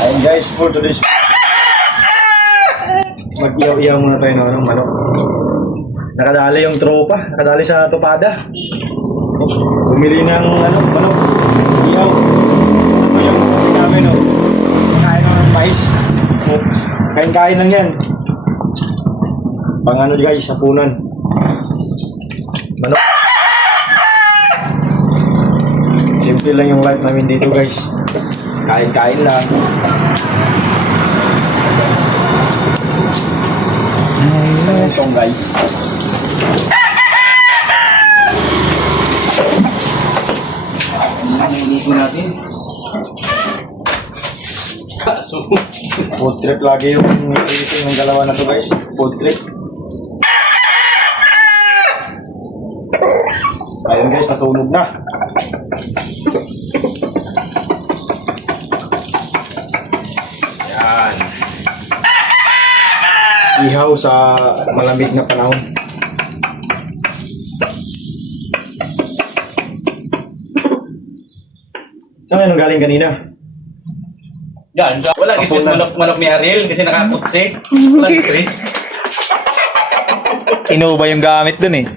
Ayun guys, for today's mag-iyaw-iyaw muna tayo ng manok. Nakadali yung tropa, nakadali sa tupada. Bumili ng manok. Iyaw. Ano yung sinabi no? Kain ng mais. Kain-kain lang yan. Pang ano guys, sapunan. Manok. Simple lang yung life namin dito guys. Kain-kain lang. Itong guys. Nilisin natin. Food trip lagi yung nilisin ng dalawa na to guys. Food trip. Ayun guys, nasunog na. Yan. Ihaw sa malamig na panahon. Saan kayo galing kanina? Yan, wala isip manok ni Ariel kasi nakakutsi. Walang Chris. Inuba yung gamit dun eh.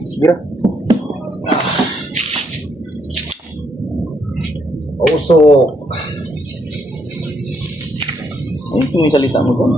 Sige. Usok. Ay, ito yung salita mo doon.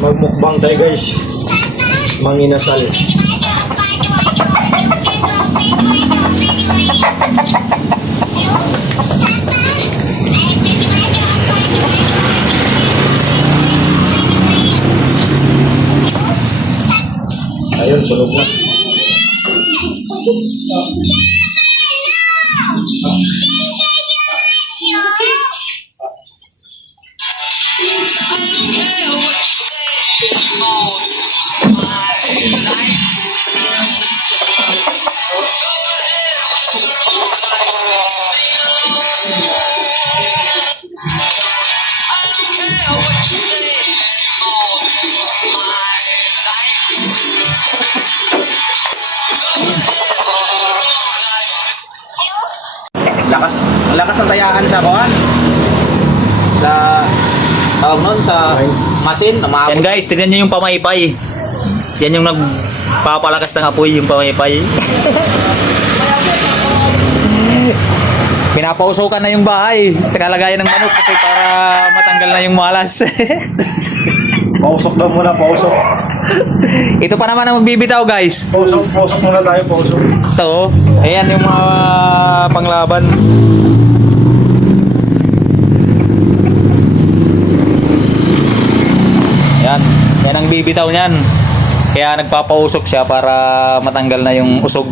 Magmukbang tayo guys. Manginasal. Ayun, sunog na. Lakas ang tayaan sa kuhan. Sa tawag nun sa masin na maabot. Yan guys, tignan nyo yung pamaypay. Yan yung nagpapalakas ng apoy, yung pamaypay. Pinapausukan na yung bahay sa kalagayan ng manok kasi para matanggal na yung malas. Pausok daw muna, pausok. Ito pa naman ang magbibitaw guys. Pausok muna tayo, pausok. Ito, ayan yung mga panglaban. Yan ang bibitaw niyan. Kaya nagpapausok siya para matanggal na yung usog.